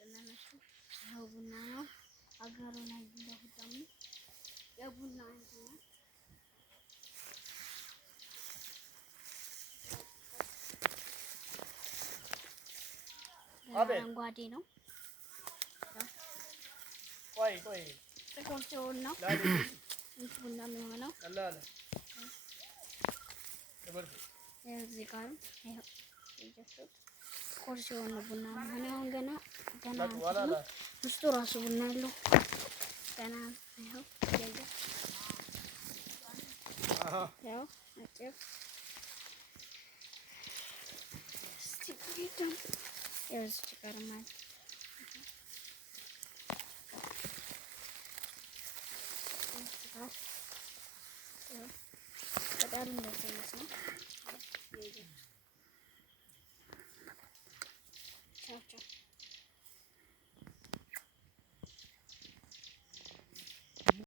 ናችሁ? ይኸው ቡና ነው አገሩን አይደለሁ ደግሞ የቡና አይነት አረንጓዴ ነው። ቆይ ጥቁር ሲሆን ነው ቡና የሚሆነው። እዚህ ጋር ይኸው ጥቁር ሲሆን ነው ቡና የሚሆነው። አሁን ገና ውስጡ ራሱ ቡና ያለው ገና ይኸው ያው አጭር እዚህ ጋር ማለት በጣም እንደዚህ ነው። ቻው ቻው